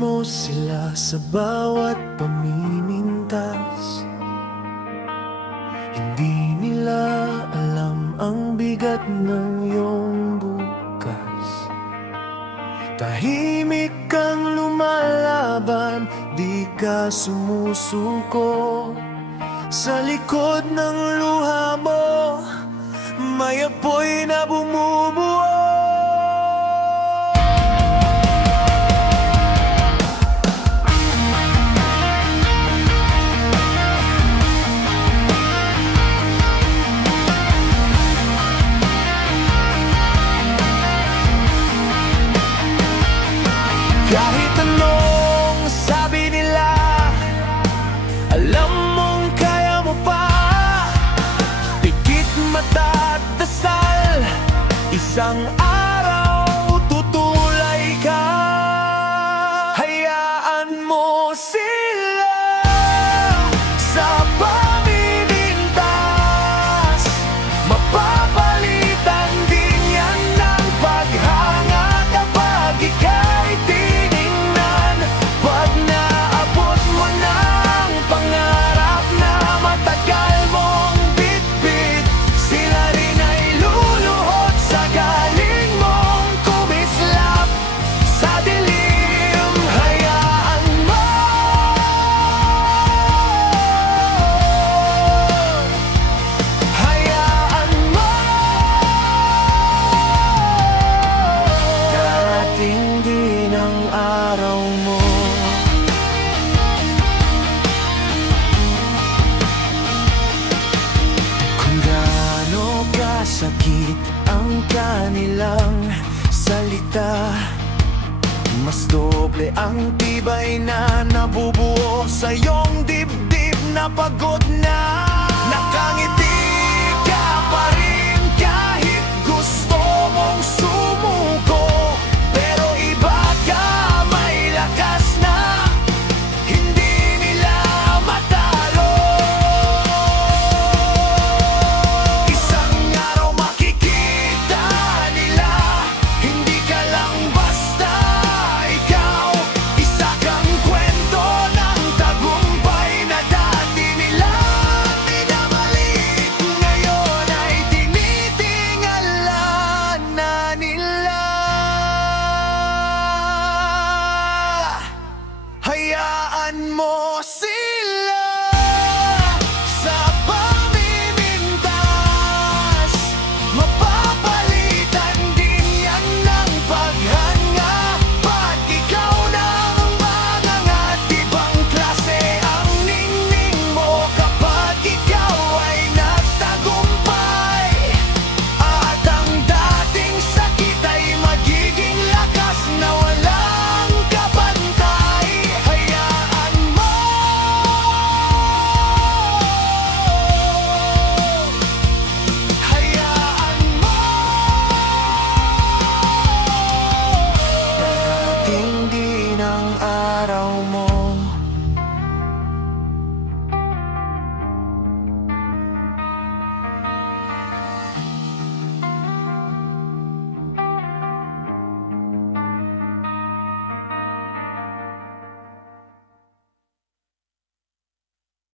mo sila sa bawat pamimintas. Hindi nila alam ang bigat ng iyong bukas. Tahimik kang lumalaban, di ka sumusuko. Sa likod ng luha mo, may apoy na bumubuo. Kahit anong sabi nila, alam mong kaya mo pa. Pikit mata at dasal, isang araw tutulay ka. Hayaan mo sila sa pamimintas. Mapapalitan din yan ng paghanga kapag ika'y tiningnan. Pag naabot mo ng pangarap na matagal mong bitbit, sila rin ay luluhod sa galing mong kumislap sa dilim. Hayaan mo, hayaan mo. Darating din ang araw mo. Kung gaano kasakit ang kanilang salita, mas doble ang tibay na nabubuo sa iyong dibdib na pagod na.